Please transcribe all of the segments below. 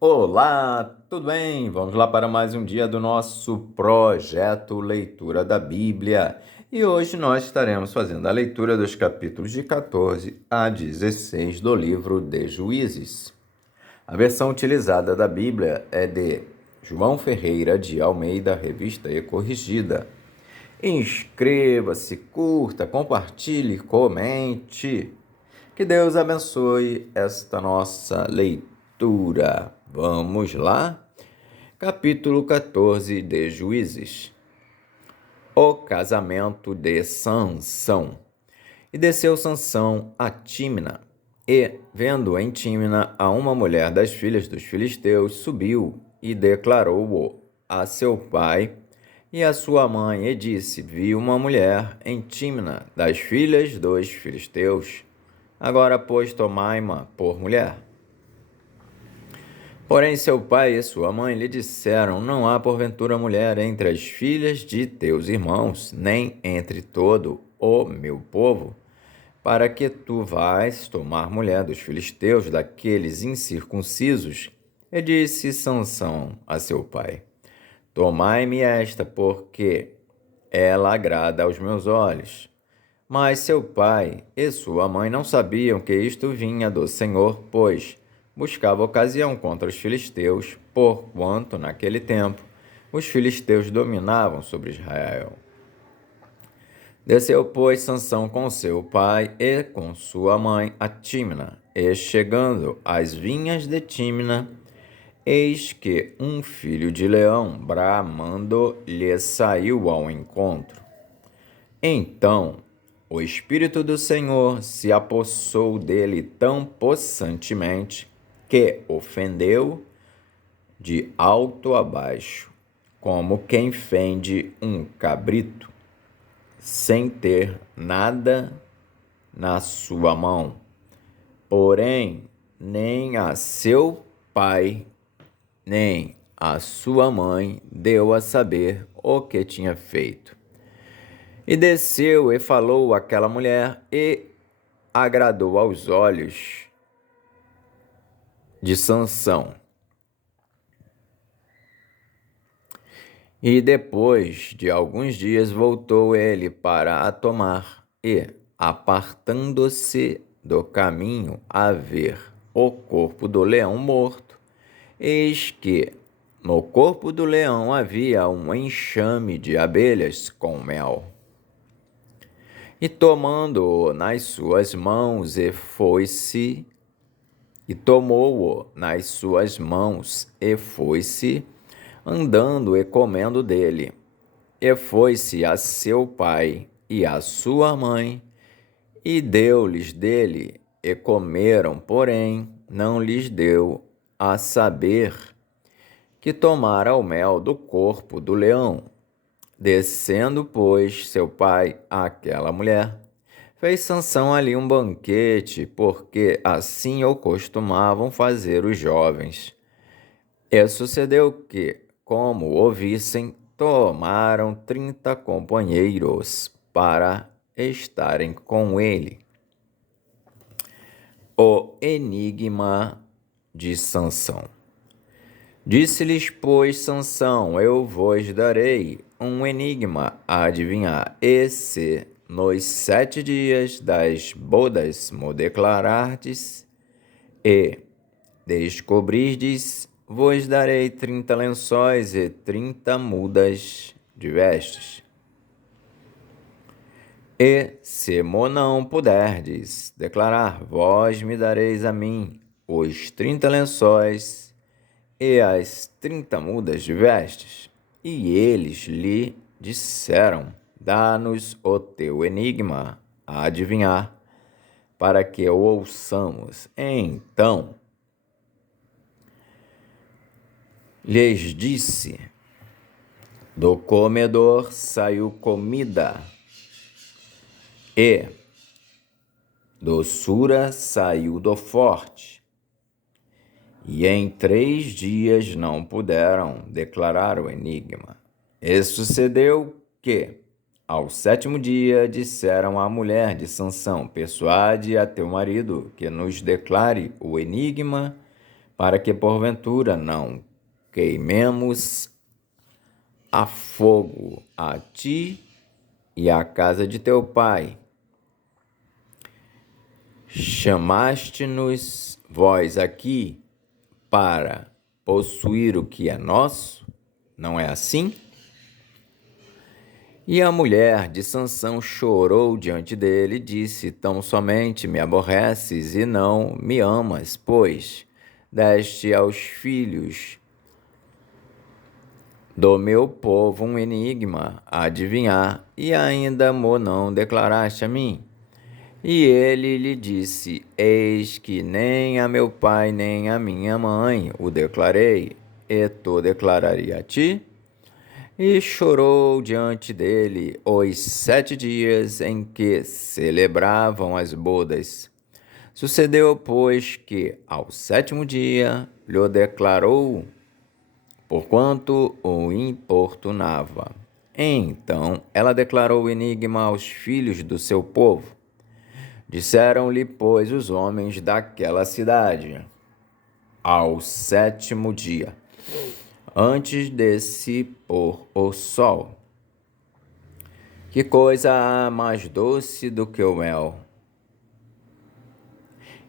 Olá, tudo bem? Vamos lá para mais um dia do nosso projeto Leitura da Bíblia. E hoje nós estaremos fazendo a leitura dos capítulos de 14 a 16 do livro de Juízes. A versão utilizada da Bíblia é de João Ferreira de Almeida, Revista e Corrigida. Inscreva-se, curta, compartilhe, comente. Que Deus abençoe esta nossa leitura. Vamos lá? Capítulo 14 de Juízes. O casamento de Sansão. E desceu Sansão a Tímina, e, vendo em Tímina a uma mulher das filhas dos filisteus, subiu e declarou-o a seu pai e a sua mãe, e disse: Vi uma mulher em Tímina das filhas dos filisteus. Agora, pois, tomai-ma por mulher. Porém, seu pai e sua mãe lhe disseram: Não há porventura mulher entre as filhas de teus irmãos, nem entre todo o meu povo, para que tu vais tomar mulher dos filisteus, daqueles incircuncisos? E disse Sansão a seu pai: Tomai-me esta, porque ela agrada aos meus olhos. Mas seu pai e sua mãe não sabiam que isto vinha do Senhor, pois buscava ocasião contra os filisteus, porquanto, naquele tempo, os filisteus dominavam sobre Israel. Desceu, pois, Sansão com seu pai e com sua mãe a Tímina, e chegando às vinhas de Tímina, eis que um filho de leão, bramando, lhe saiu ao encontro. Então o Espírito do Senhor se apossou dele tão possantemente que ofendeu de alto a baixo, como quem fende um cabrito, sem ter nada na sua mão. Porém, nem a seu pai, nem a sua mãe deu a saber o que tinha feito. E desceu e falou àquela mulher, e agradou aos olhos de Sansão. E depois de alguns dias voltou ele para a tomar, e, apartando-se do caminho a ver o corpo do leão morto, eis que no corpo do leão havia um enxame de abelhas com mel. E tomando-o nas suas mãos, tomou-o nas suas mãos, e foi-se, andando e comendo dele. E foi-se a seu pai e a sua mãe, e deu-lhes dele, e comeram, porém não lhes deu a saber que tomara o mel do corpo do leão. Descendo, pois, seu pai àquela mulher, fez Sansão ali um banquete, porque assim o costumavam fazer os jovens. E sucedeu que, como o vissem, tomaram 30 companheiros para estarem com ele. O enigma de Sansão. Disse-lhes, pois, Sansão: Eu vos darei um enigma a adivinhar, e se nos 7 dias das bodas me declarardes e descobrirdes, vos darei 30 lençóis e 30 mudas de vestes. E se mo não puderdes declarar, vós me dareis a mim os 30 lençóis e as 30 mudas de vestes. E eles lhe disseram: Dá-nos o teu enigma a adivinhar, para que o ouçamos. Então lhes disse: Do comedor saiu comida, e doçura saiu do forte. E em 3 dias não puderam declarar o enigma. E sucedeu que, ao 7º dia, disseram à mulher de Sansão: Persuade a teu marido que nos declare o enigma, para que porventura não queimemos a fogo a ti e à casa de teu pai. Chamaste-nos vós aqui para possuir o que é nosso? Não é assim? E a mulher de Sansão chorou diante dele e disse: Tão somente me aborreces e não me amas, pois deste aos filhos do meu povo um enigma a adivinhar, e ainda mo não declaraste a mim. E ele lhe disse: Eis que nem a meu pai nem a minha mãe o declarei, e tu declararia a ti? E chorou diante dele os 7 dias em que celebravam as bodas. Sucedeu, pois, que ao 7º dia lhe declarou, porquanto o importunava. Então ela declarou o enigma aos filhos do seu povo. Disseram-lhe, pois, os homens daquela cidade, ao 7º dia, antes de se pôr o sol: Que coisa há mais doce do que o mel?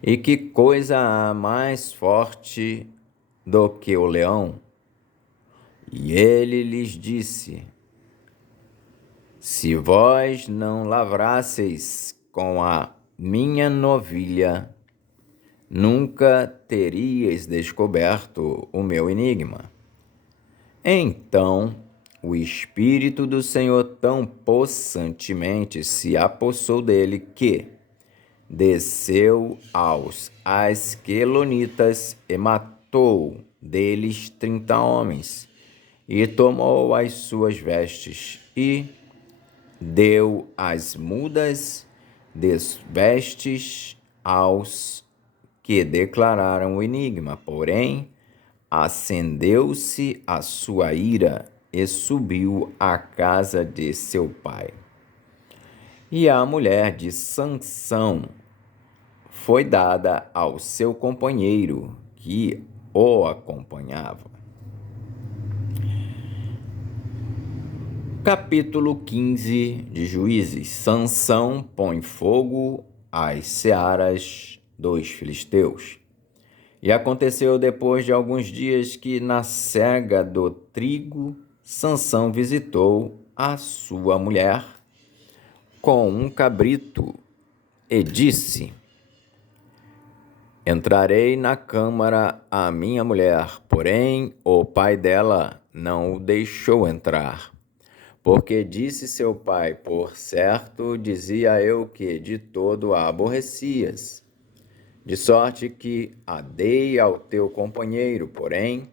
E que coisa há mais forte do que o leão? E ele lhes disse: Se vós não lavrasseis com a minha novilha, nunca teríeis descoberto o meu enigma. Então o Espírito do Senhor tão possantemente se apossou dele que desceu aos Asquelonitas e matou deles 30 homens, e tomou as suas vestes e deu as mudas das vestes aos que declararam o enigma. Porém, acendeu-se a sua ira e subiu à casa de seu pai. E a mulher de Sansão foi dada ao seu companheiro que o acompanhava. Capítulo 15 de Juízes. Sansão põe fogo às searas dos filisteus. E aconteceu depois de alguns dias que na cega do trigo, Sansão visitou a sua mulher com um cabrito e disse: Entrarei na câmara a minha mulher, porém o pai dela não o deixou entrar. Porque disse seu pai: Por certo, dizia eu que de todo a aborrecias, de sorte que a dei ao teu companheiro, porém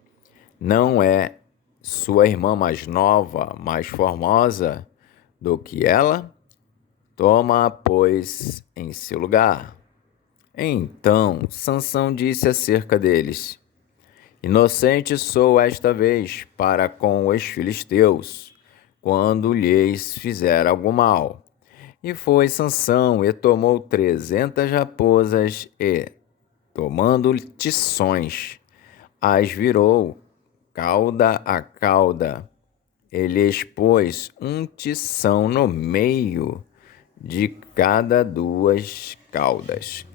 não é sua irmã mais nova, mais formosa do que ela? Toma-a, pois, em seu lugar. Então Sansão disse acerca deles: Inocente sou esta vez para com os filisteus, quando lhes fizer algum mal. E foi Sansão e tomou 300 raposas e, tomando tições, as virou cauda a cauda. Ele expôs um tição no meio de cada 2 caudas.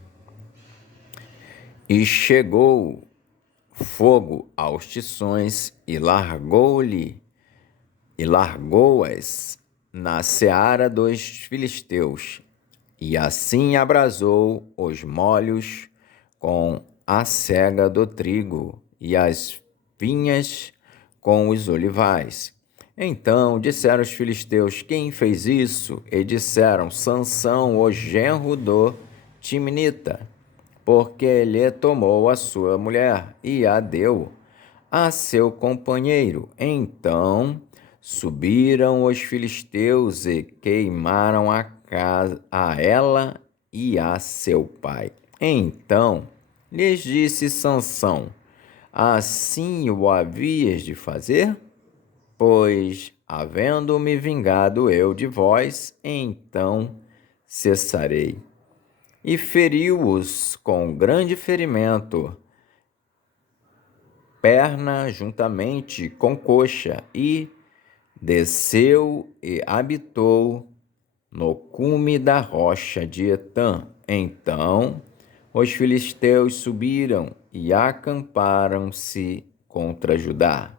E chegou fogo aos tições e largou-as na seara dos filisteus, e assim abrasou os molhos com a sega do trigo e as vinhas com os olivais. Então disseram os filisteus: Quem fez isso? E disseram: Sansão, o genro do Timnita, porque ele tomou a sua mulher e a deu a seu companheiro. Então subiram os filisteus e queimaram a casa, a ela e a seu pai. Então lhes disse Sansão: Assim o havias de fazer? Pois, havendo-me vingado eu de vós, então cessarei. E feriu-os com grande ferimento, perna juntamente com coxa, e desceu e habitou no cume da rocha de Etã. Então os filisteus subiram e acamparam-se contra Judá,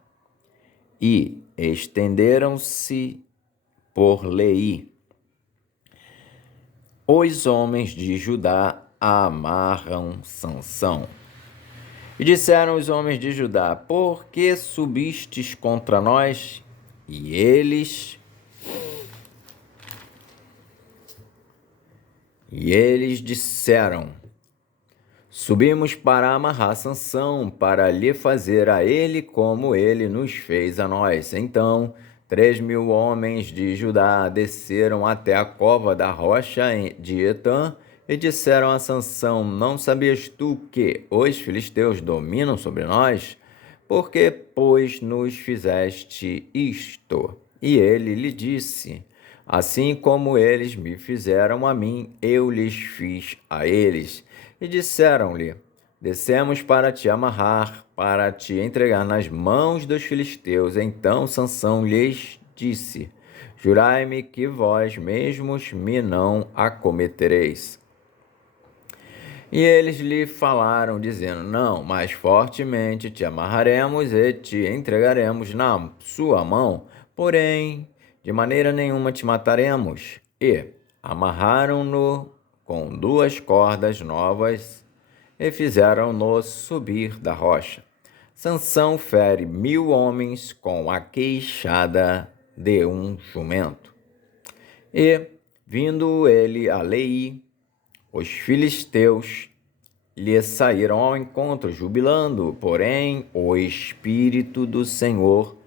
e estenderam-se por Leí. Os homens de Judá amarram Sansão. E disseram os homens de Judá: por que subistes contra nós? E eles disseram: subimos para amarrar Sansão, para lhe fazer a ele como ele nos fez a nós. Então 3.000 homens de Judá desceram até a cova da rocha de Etã e disseram a Sansão: não sabias tu que os filisteus dominam sobre nós? Por que, pois, nos fizeste isto? E ele lhe disse: assim como eles me fizeram a mim, eu lhes fiz a eles. E disseram-lhe: descemos para te amarrar, para te entregar nas mãos dos filisteus. Então Sansão lhes disse: jurai-me que vós mesmos me não acometereis. E eles lhe falaram, dizendo: não, mais fortemente te amarraremos e te entregaremos na sua mão, porém, de maneira nenhuma te mataremos. E amarraram-no com 2 cordas novas e fizeram-no subir da rocha. Sansão fere 1.000 homens com a queixada de um jumento. E, vindo ele a Leí, os filisteus lhe saíram ao encontro, jubilando, porém o Espírito do Senhor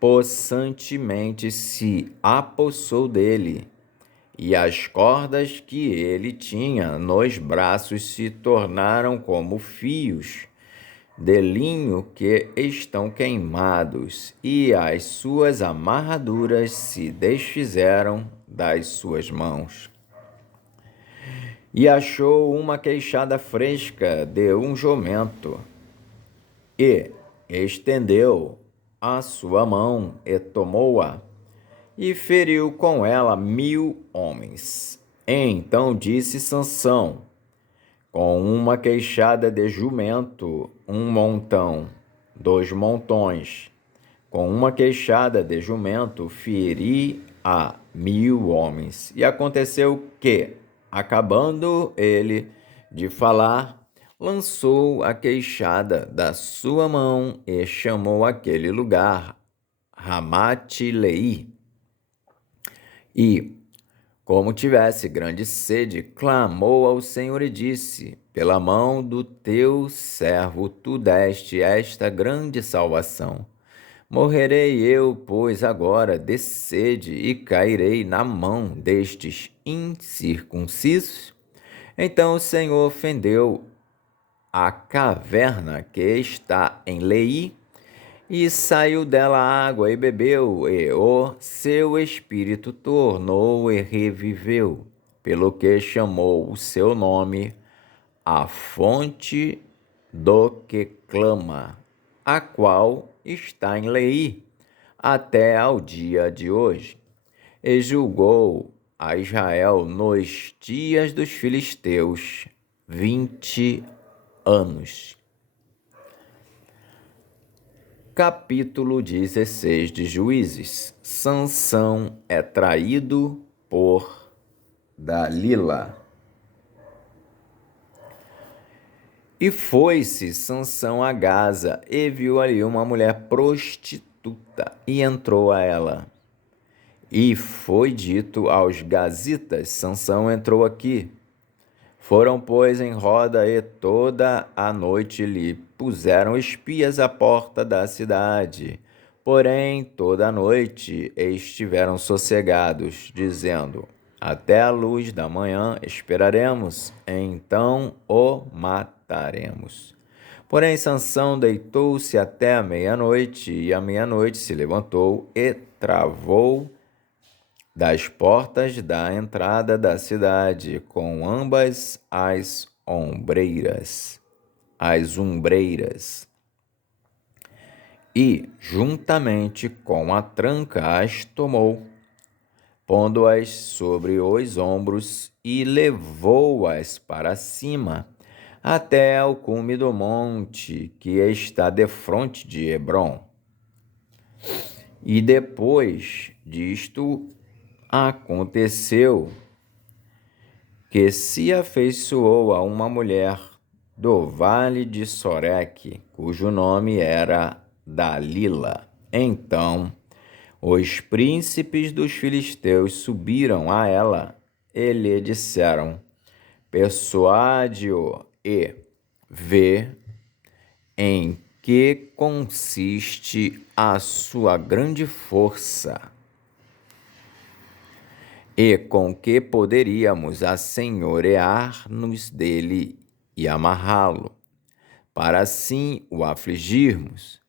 possantemente se apossou dele, e as cordas que ele tinha nos braços se tornaram como fios de linho que estão queimados, e as suas amarraduras se desfizeram das suas mãos. E achou uma queixada fresca de um jumento, e estendeu a sua mão e tomou-a, e feriu com ela 1.000 homens. Então disse Sansão: com uma queixada de jumento, 1 montão, 2 montões. Com uma queixada de jumento, feri a 1.000 homens. E aconteceu que, acabando ele de falar, lançou a queixada da sua mão e chamou aquele lugar Ramate-Leí. E, como tivesse grande sede, clamou ao Senhor e disse: pela mão do teu servo tu deste esta grande salvação. Morrerei eu, pois, agora de sede, e cairei na mão destes incircuncisos? Então o Senhor fendeu a caverna que está em Leí, e saiu dela água e bebeu, e o seu espírito tornou e reviveu, pelo que chamou o seu nome a fonte do que clama, a qual está em Leí até ao dia de hoje. E julgou a Israel nos dias dos filisteus 20 anos. Capítulo 16 de Juízes. Sansão é traído por Dalila. E foi-se Sansão a Gaza, e viu ali uma mulher prostituta, e entrou a ela. E foi dito aos gazitas: Sansão entrou aqui. Foram, pois, em roda, e toda a noite lhe puseram espias à porta da cidade. Porém, toda a noite estiveram sossegados, dizendo: até a luz da manhã esperaremos, então o mataremos. Porém, Sansão deitou-se até a meia-noite, e à meia-noite se levantou e travou das portas da entrada da cidade com ambas as umbreiras. e, juntamente com a tranca, as tomou, pondo-as sobre os ombros, e levou-as para cima, até ao cume do monte que está defronte de Hebrom. E depois disto aconteceu que se afeiçoou a uma mulher do vale de Soreque, cujo nome era Dalila. Então os príncipes dos filisteus subiram a ela e lhe disseram: persuade-o e vê em que consiste a sua grande força, e com que poderíamos assenhorear-nos dele e amarrá-lo, para assim o afligirmos.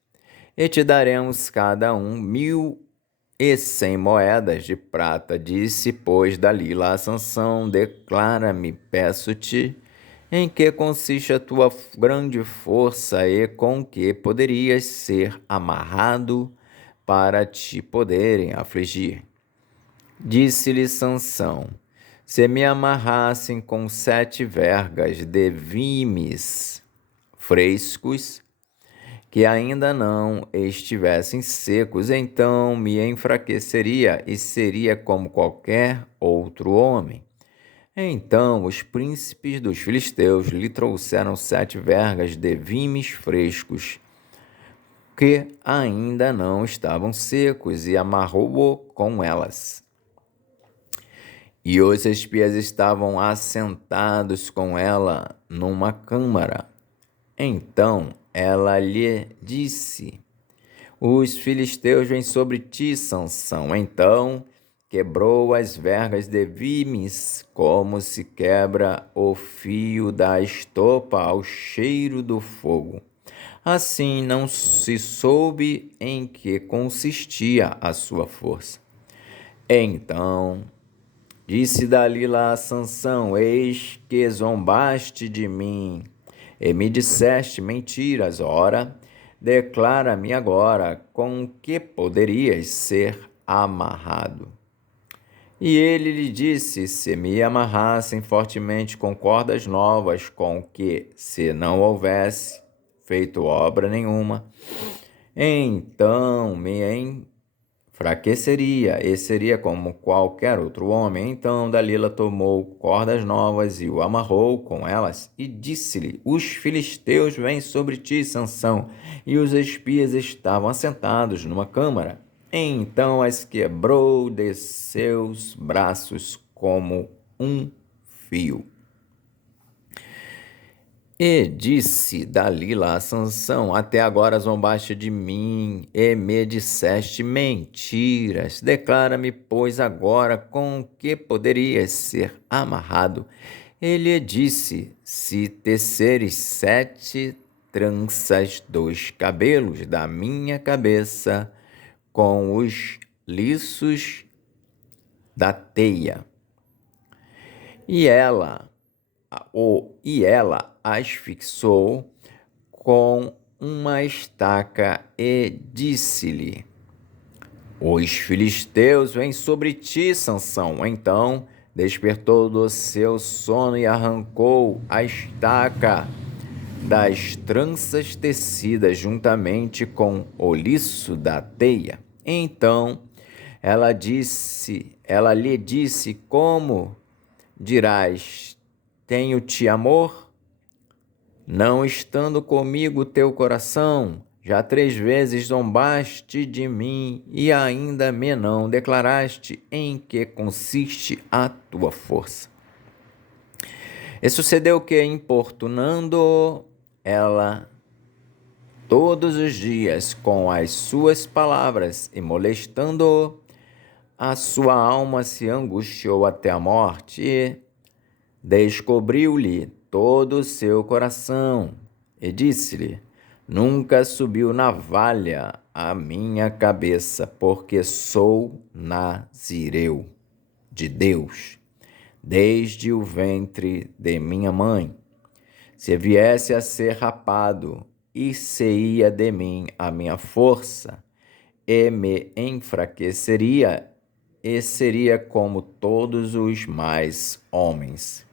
E te daremos cada um 1.100 moedas de prata. Disse, pois, Dalila a Sansão: declara-me, peço-te, em que consiste a tua grande força e com que poderias ser amarrado para te poderem afligir. Disse-lhe Sansão: se me amarrassem com 7 vergas de vimes frescos, que ainda não estivessem secos, então me enfraqueceria e seria como qualquer outro homem. Então os príncipes dos filisteus lhe trouxeram 7 vergas de vimes frescos, que ainda não estavam secos, e amarrou-o com elas. E os espias estavam assentados com ela numa câmara. Então ela lhe disse: os filisteus vêm sobre ti, Sansão. Então quebrou as vergas de vimes, como se quebra o fio da estopa ao cheiro do fogo. Assim não se soube em que consistia a sua força. Então disse Dalila a Sansão: eis que zombaste de mim e me disseste mentiras. Ora, declara-me agora com que poderias ser amarrado. E ele lhe disse: se me amarrassem fortemente com cordas novas, com que, se não houvesse feito obra nenhuma, então me enfraqueceria e seria como qualquer outro homem. Então Dalila tomou cordas novas e o amarrou com elas, e disse-lhe: os filisteus vêm sobre ti, Sansão. E os espias estavam assentados numa câmara. Então as quebrou de seus braços como um fio. E disse Dalila a Sansão: até agora zombaste de mim e me disseste mentiras. Declara-me, pois, agora com que poderias ser amarrado. Ele disse: se teceres 7 tranças dos cabelos da minha cabeça com os liços da teia. E ela as fixou com uma estaca e disse-lhe: os filisteus vêm sobre ti, Sansão. Então despertou do seu sono e arrancou a estaca das tranças tecidas juntamente com o liço da teia. Então ela lhe disse: como dirás, tenho-te amor? Não estando comigo teu coração, já 3 vezes zombaste de mim e ainda me não declaraste em que consiste a tua força. E sucedeu que, importunando ela todos os dias com as suas palavras e molestando-o, a sua alma se angustiou até a morte, e descobriu-lhe todo o seu coração, e disse-lhe: nunca subiu navalha à minha cabeça, porque sou nazireu de Deus, desde o ventre de minha mãe. Se viesse a ser rapado ir-se-ia de mim a minha força, e me enfraqueceria, e seria como todos os mais homens.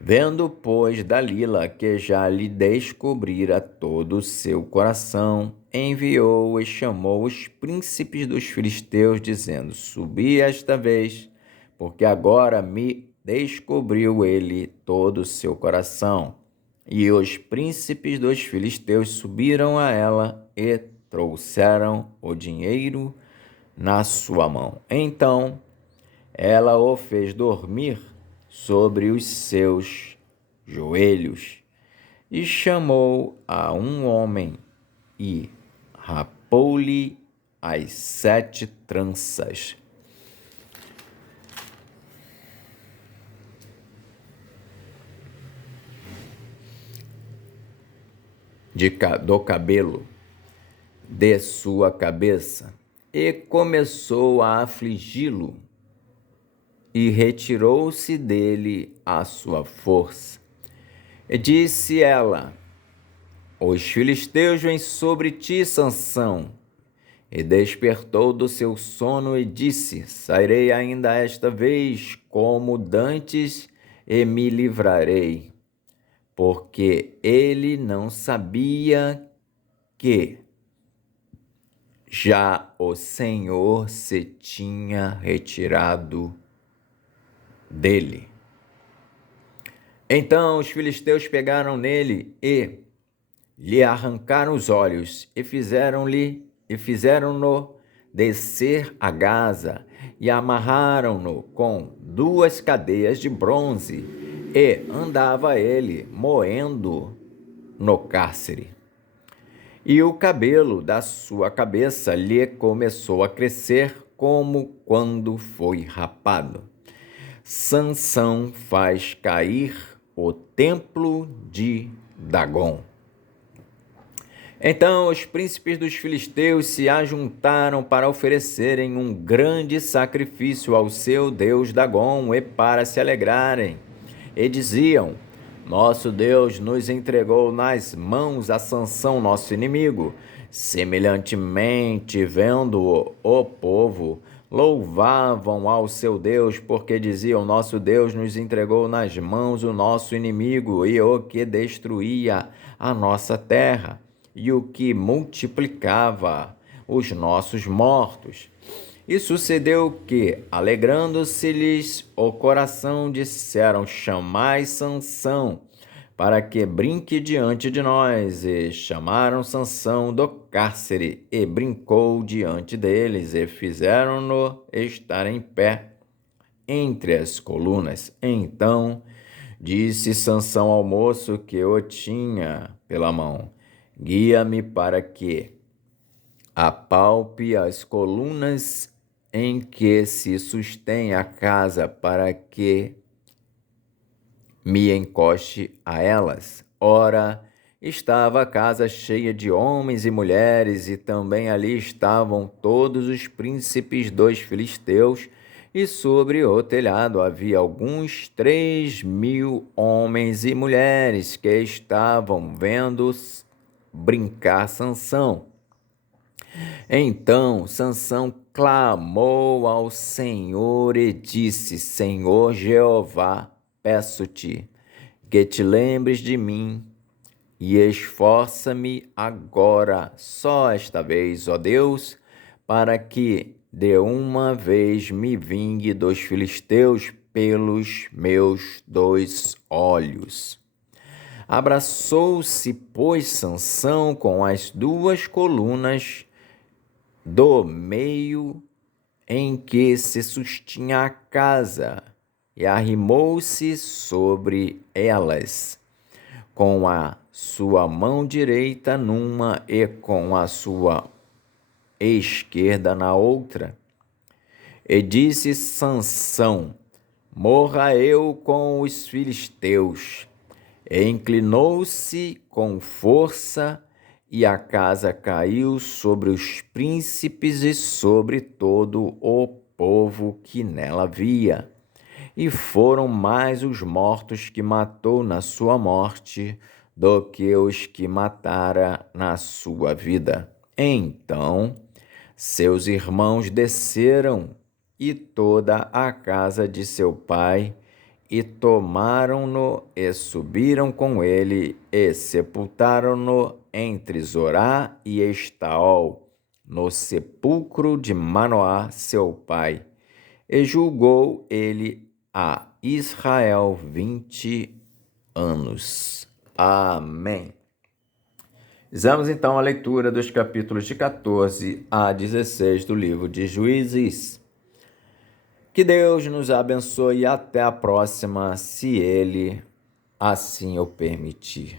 Vendo, pois, Dalila que já lhe descobrira todo o seu coração, enviou e chamou os príncipes dos filisteus, dizendo: Subi esta vez, porque agora me descobriu ele todo o seu coração. E os príncipes dos filisteus subiram a ela e trouxeram o dinheiro na sua mão. Então ela o fez dormir sobre os seus joelhos e chamou a um homem e rapou-lhe as 7 tranças do cabelo de sua cabeça e começou a afligi-lo e retirou-se dele a sua força. E disse ela: Os filisteus vêm sobre ti, Sansão. E despertou do seu sono e disse: Sairei ainda esta vez como dantes e me livrarei. Porque ele não sabia que já o Senhor se tinha retirado dele. Então os filisteus pegaram nele e lhe arrancaram os olhos e fizeram-no descer a Gaza e amarraram-no com 2 cadeias de bronze e andava ele moendo no cárcere. E o cabelo da sua cabeça lhe começou a crescer como quando foi rapado. Sansão faz cair o templo de Dagom. Então os príncipes dos filisteus se ajuntaram para oferecerem um grande sacrifício ao seu deus Dagom e para se alegrarem. E diziam: Nosso Deus nos entregou nas mãos a Sansão, nosso inimigo. Semelhantemente, vendo-o, o povo louvavam ao seu Deus, porque diziam: Nosso Deus nos entregou nas mãos o nosso inimigo e o que destruía a nossa terra e o que multiplicava os nossos mortos. E sucedeu que, alegrando-se-lhes o coração, disseram: Chamai Sansão, para que brinque diante de nós. E chamaram Sansão do cárcere, e brincou diante deles, e fizeram-no estar em pé entre as colunas. Então disse Sansão ao moço que o tinha pela mão: Guia-me para que apalpe as colunas em que se sustém a casa, para que me encoste a elas. Ora, estava a casa cheia de homens e mulheres, e também ali estavam todos os príncipes dos filisteus, e sobre o telhado havia alguns 3.000 homens e mulheres que estavam vendo brincar Sansão. Então Sansão clamou ao Senhor e disse: Senhor Jeová, peço-te que te lembres de mim e esforça-me agora, só esta vez, ó Deus, para que de uma vez me vingue dos filisteus pelos meus 2 olhos. Abraçou-se, pois, Sansão com as 2 colunas do meio em que se sustinha a casa, e arrimou-se sobre elas, com a sua mão direita numa e com a sua esquerda na outra. E disse Sansão: Morra eu com os filisteus. E inclinou-se com força, e a casa caiu sobre os príncipes e sobre todo o povo que nela havia. E foram mais os mortos que matou na sua morte do que os que matara na sua vida. Então seus irmãos desceram e toda a casa de seu pai, e tomaram-no e subiram com ele e sepultaram-no entre Zorá e Estaol, no sepulcro de Manoá, seu pai. E julgou ele a Israel 20 anos. Amém. Fizemos então a leitura dos capítulos de 14 a 16 do livro de Juízes. Que Deus nos abençoe e até a próxima, se Ele assim o permitir.